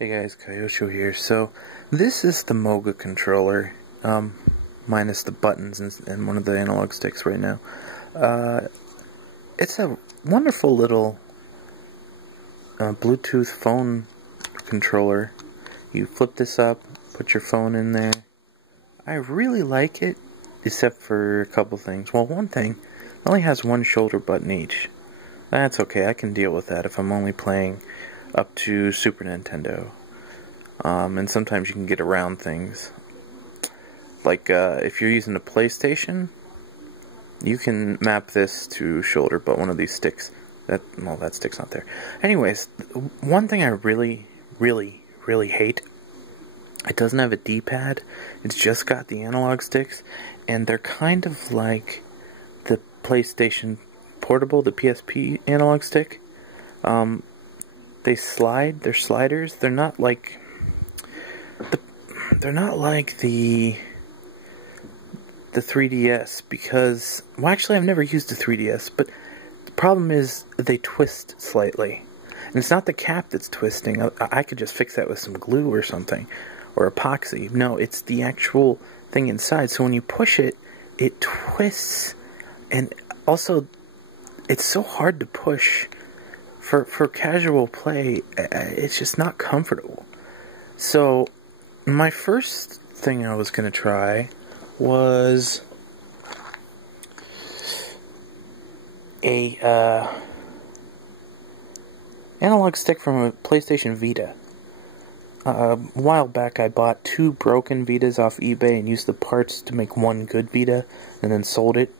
Hey guys, Kayosho here. So, this is the MOGA controller, minus the buttons and one of the analog sticks right now. It's a wonderful little Bluetooth phone controller. You flip this up, put your phone in there. I really like it, except for a couple things. Well, one thing, it only has one shoulder button each. That's okay, I can deal with that if I'm only playing up to Super Nintendo. And sometimes you can get around things. Like, if you're using a PlayStation, you can map this to shoulder, but one of these sticks, that stick's not there. Anyways, one thing I really hate, it doesn't have a D-pad, it's just got the analog sticks, and they're kind of like the PlayStation Portable, the PSP analog stick. They slide, they're sliders, they're not like the 3DS, because, well, actually I've never used a 3DS, but the problem is they twist slightly. And it's not the cap that's twisting. I could just fix that with some glue or something, or epoxy. No, it's the actual thing inside. So when you push it, it twists, and also it's so hard to push. For casual play, it's just not comfortable. So my first thing I was going to try was a analog stick from a PlayStation Vita. A while back I bought 2 broken Vitas off eBay and used the parts to make one good Vita, and then sold it.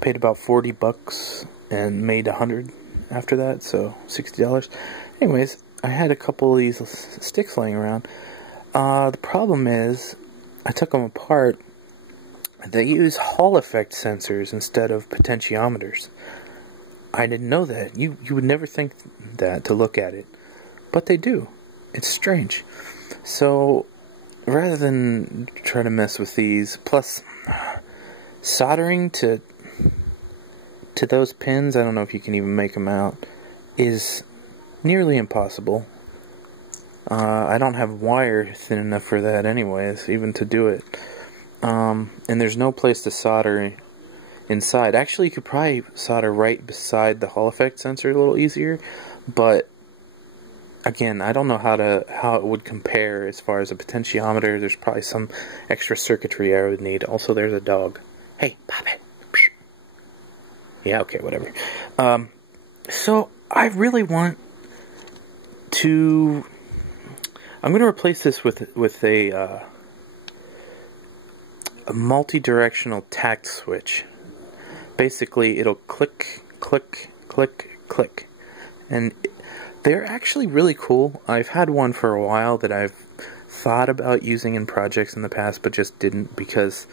Paid about $40 and made 100 after that, so $60. Anyways, I had a couple of these sticks laying around. The problem is, I took them apart. They use Hall effect sensors instead of potentiometers. I didn't know that. You would never think that to look at it, but they do. It's strange. So rather than try to mess with these, plus soldering to those pins, I don't know if you can even make them out, is nearly impossible. I don't have wire thin enough for that anyways, even to do it. And there's no place to solder inside. Actually, you could probably solder right beside the Hall effect sensor a little easier, but again, I don't know how it would compare as far as a potentiometer. There's probably some extra circuitry I would need. Also, there's a dog. Hey, pop it. Yeah, okay, whatever. So I really want to. I'm going to replace this with a multi-directional tact switch. Basically, it'll click, click, click, click, and they're actually really cool. I've had one for a while that I've thought about using in projects in the past, but just didn't, because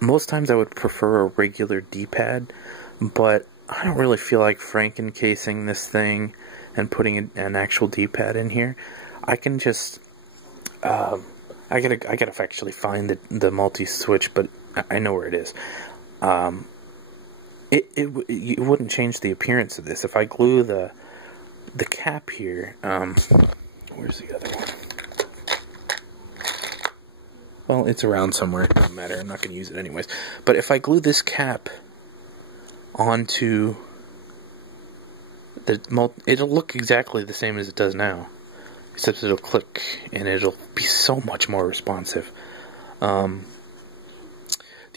most times I would prefer a regular D-pad. But I don't really feel like franken-casing this thing and putting an actual D-pad in here. I can just, I gotta actually find the multi-switch, but I know where it is. It wouldn't change the appearance of this. If I glue the cap here, where's the other one? Well, it's around somewhere, it doesn't matter, I'm not gonna use it anyways. But if I glue this cap onto it'll look exactly the same as it does now, except it'll click and it'll be so much more responsive. The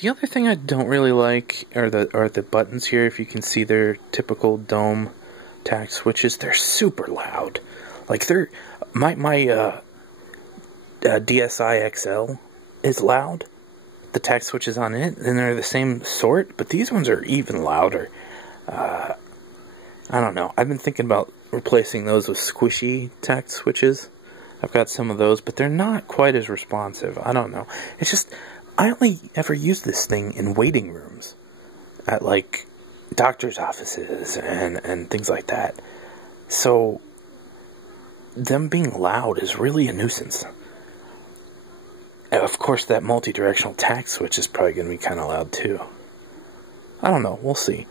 other thing I don't really like are the buttons here. If you can see, their typical dome tact switches. They're super loud. Like, my DSi XL is loud. The tact switches on it, and they're the same sort, but these ones are even louder. I don't know. I've been thinking about replacing those with squishy tact switches. I've got some of those, but they're not quite as responsive. I don't know. It's just, I only ever use this thing in waiting rooms at, like, doctor's offices and things like that. So them being loud is really a nuisance. Of course, that multi-directional tact switch is probably going to be kind of loud too. I don't know. We'll see.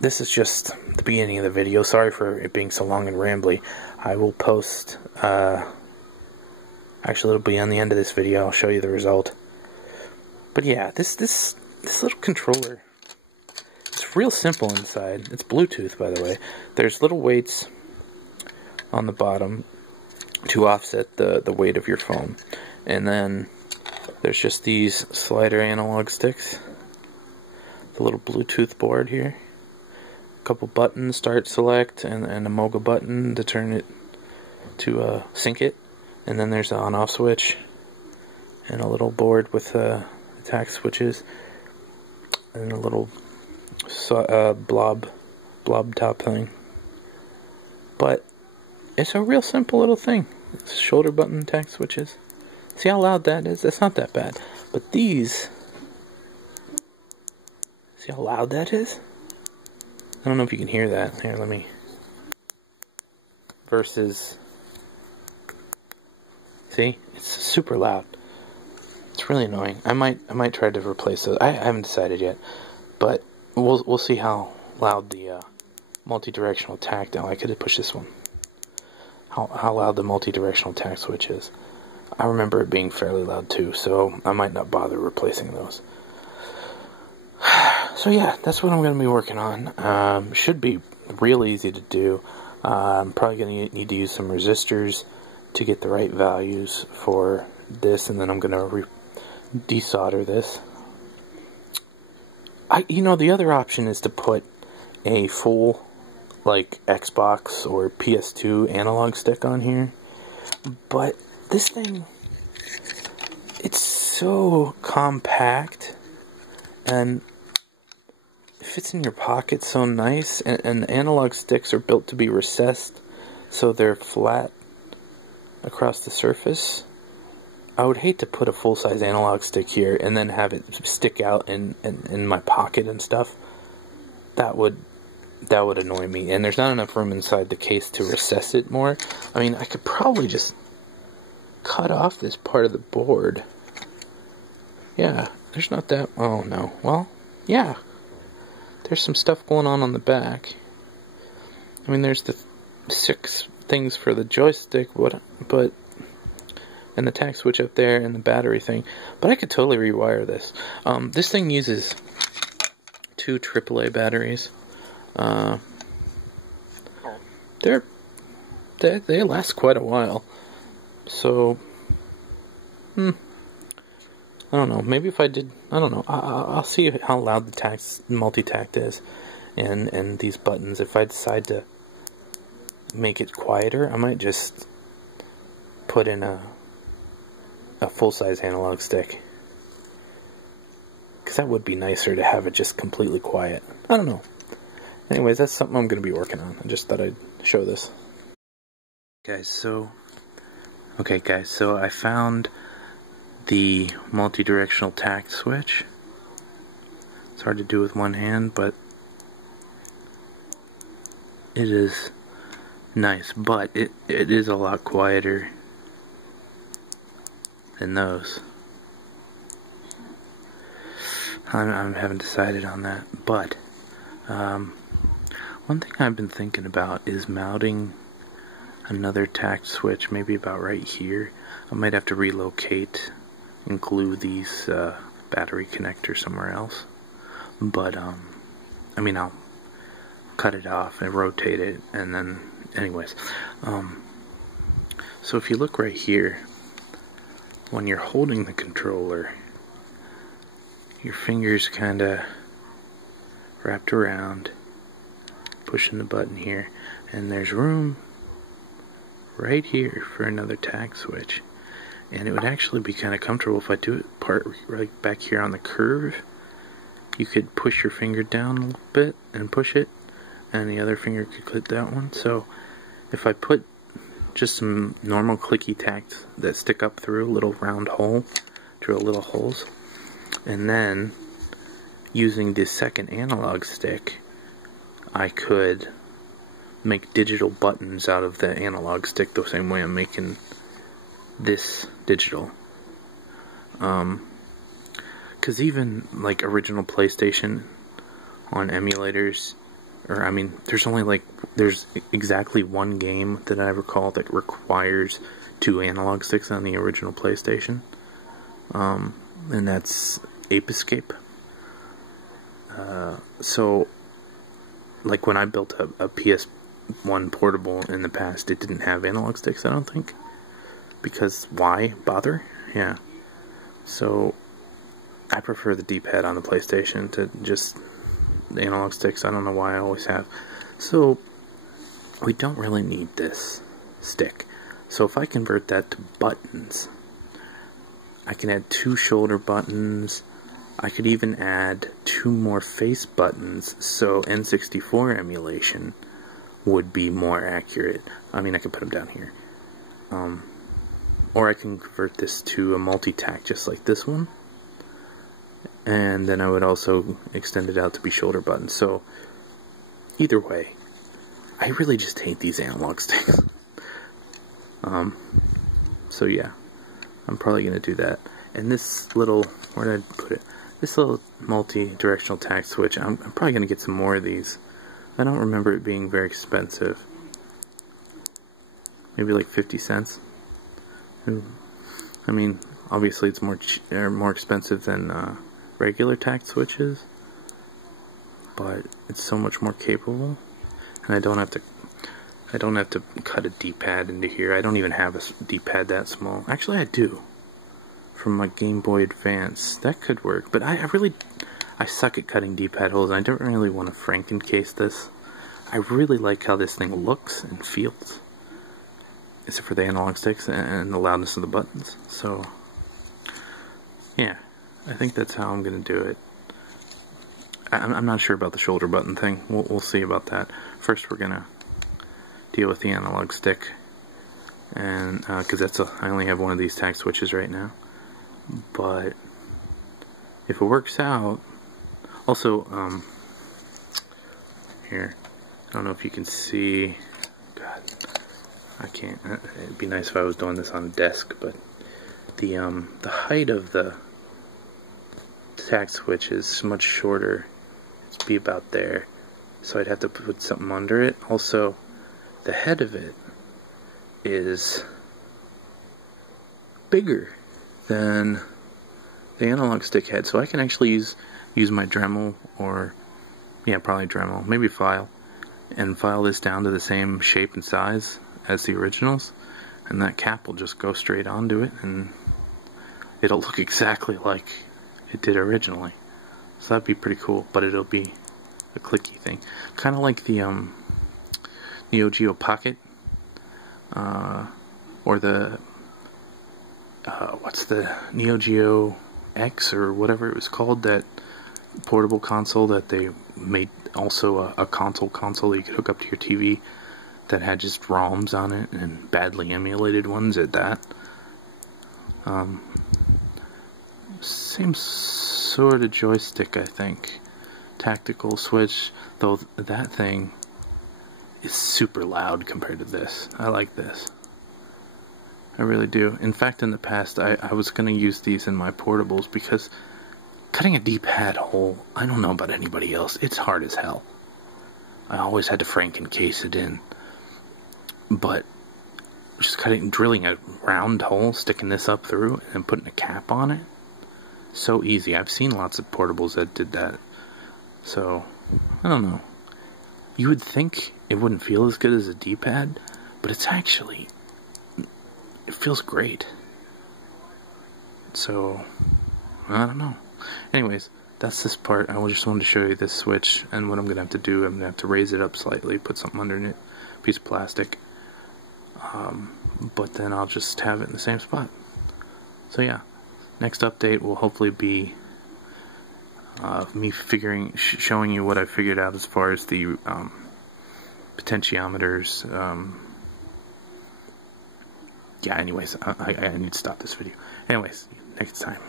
This is just the beginning of the video. Sorry for it being so long and rambly. I will post, actually it'll be on the end of this video, I'll show you the result. But yeah, this little controller, it's real simple inside. It's Bluetooth, by the way. There's little weights on the bottom to offset the weight of your phone. And then there's just these slider analog sticks. The little Bluetooth board here. A couple buttons, start, select, and a MOGA button to turn it to sync it. And then there's the on-off switch. And a little board with attack switches. And a little blob top thing. But it's a real simple little thing. It's shoulder button attack switches. See how loud that is? That's not that bad. But these, see how loud that is? I don't know if you can hear that. Here, let me. Versus, see, it's super loud. It's really annoying. I might try to replace those. I haven't decided yet, but we'll see how loud the multi-directional tack. Now I could have pushed this one. How loud the multi-directional tack switch is. I remember it being fairly loud too, so I might not bother replacing those. So yeah, that's what I'm going to be working on. Should be real easy to do. I'm probably going to need to use some resistors to get the right values for this, and then I'm going to desolder this. The other option is to put a full, like, Xbox or PS2 analog stick on here, but this thing, it's so compact and fits in your pocket so nice, and the analog sticks are built to be recessed so they're flat across the surface. I would hate to put a full-size analog stick here and then have it stick out in my pocket and stuff. That would annoy me, and there's not enough room inside the case to recess it more. I mean, I could probably just cut off this part of the board. Yeah, there's not that. Oh no. Well, yeah. There's some stuff going on the back. I mean, there's the 6 things for the joystick, but and the tack switch up there and the battery thing. But I could totally rewire this. This thing uses 2 AAA batteries. They last quite a while. So, I don't know. Maybe if I did, I don't know. I'll see how loud the multi-tact is, and these buttons. If I decide to make it quieter, I might just put in a full-size analog stick, because that would be nicer to have it just completely quiet. I don't know. Anyways, that's something I'm going to be working on. I just thought I'd show this. Okay guys, so I found the multi-directional tact switch. It's hard to do with one hand, but it is nice. But it is a lot quieter than those. I haven't decided on that, but one thing I've been thinking about is mounting another tact switch, maybe about right here. I might have to relocate and glue these battery connectors somewhere else, but I mean, I'll cut it off and rotate it, and then anyways, so if you look right here, when you're holding the controller, your fingers kind of wrapped around, pushing the button here, and there's room right here for another tact switch. And it would actually be kind of comfortable if I do it right back here on the curve. You could push your finger down a little bit and push it, and the other finger could click that one. So if I put just some normal clicky tacks that stick up through a little round hole, drill little holes, and then using this second analog stick, I could make digital buttons out of the analog stick the same way I'm making this digital. Because even like original PlayStation on emulators, or I mean, there's exactly one game that I recall that requires 2 analog sticks on the original PlayStation, and that's Ape Escape. So, like when I built a PS1 portable in the past, it didn't have analog sticks, I don't think, because why bother? Yeah. So, I prefer the D-pad on the PlayStation to just the analog sticks. I don't know why I always have. So, we don't really need this stick. So if I convert that to buttons, I can add 2 shoulder buttons. I could even add 2 more face buttons, so N64 emulation would be more accurate. I mean, I could put them down here. Or I can convert this to a multi-tack just like this one. And then I would also extend it out to be shoulder buttons. So, either way, I really just hate these analog sticks. So yeah, I'm probably going to do that. And this little, where did I put it? This little multi-directional tack switch, I'm probably going to get some more of these. I don't remember it being very expensive. Maybe like 50 cents. I mean, obviously it's more expensive than regular tack switches, but it's so much more capable, and I don't have to cut a D-pad into here. I don't even have a D-pad that small. Actually, I do, from my Game Boy Advance. That could work, but I suck at cutting D-pad holes, and I don't really want to Frankencase this. I really like how this thing looks and feels, except for the analog sticks and the loudness of the buttons. So, yeah, I think that's how I'm going to do it. I'm not sure about the shoulder button thing. We'll see about that. First, we're going to deal with the analog stick, and because I only have one of these tack switches right now. But if it works out, also here, I don't know if you can see. God, I can't. It'd be nice if I was doing this on a desk, but the height of the tack switch is much shorter. It'd be about there, so I'd have to put something under it. Also, the head of it is bigger than the analog stick head, so I can actually use my Dremel, or yeah, probably Dremel, maybe file, and file this down to the same shape and size as the originals, and that cap will just go straight onto it, and it'll look exactly like it did originally. So that'd be pretty cool, but it'll be a clicky thing, kind of like the Neo Geo Pocket, or the what's the Neo Geo X or whatever it was called, that portable console that they made, also a console that you could hook up to your TV that had just ROMs on it, and badly emulated ones at that. Same sort of joystick, I think. Tactical switch, though that thing is super loud compared to this. I like this. I really do. In fact, in the past, I was going to use these in my portables, because cutting a D-pad hole, I don't know about anybody else, it's hard as hell. I always had to Frankencase it in. But just drilling a round hole, sticking this up through, and putting a cap on it, so easy. I've seen lots of portables that did that. So, I don't know. You would think it wouldn't feel as good as a D-pad, but it's actually, it feels great. So, I don't know. Anyways, that's this part. I just wanted to show you this switch, and what I'm going to have to do, I'm going to have to raise it up slightly, put something under it, a piece of plastic, but then I'll just have it in the same spot. So yeah, next update will hopefully be me showing you what I figured out as far as the potentiometers. Yeah, anyways, I need to stop this video. Anyways, next time.